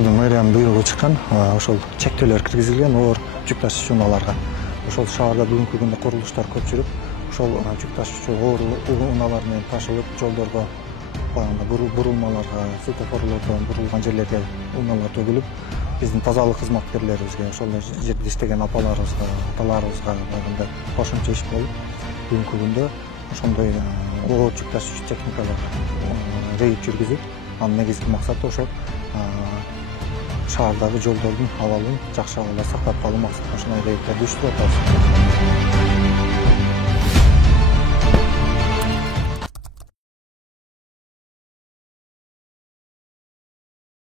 шаардын мэриянын буйругу чыккан, ошол чектөөлөр киргизилген оор жүк ташуучу унааларга. Ошол шаарда бүгүнкү күндө курулуштар көп жүрүп, ошол жүк ташуучу оор унаалар менен ташылып, жолдорго, бурулмаларга, светофорлордон бурулган жерлерге унаалар төгүлүп, биздин тазалык кызматкерлерибизге, ошол жерде иштеген апаларыбызга, аталарыбызга багында кошумча иш болуп, бүгүнкү күндө ошондой оор жүк ташуучу техникалар рейд жүргүзүп, анын негизги максаты ошол шаардагы жолдордун абалын жакшы абалда сактап калуу максатында ушундай рейдтерди уюштуруп атабыз.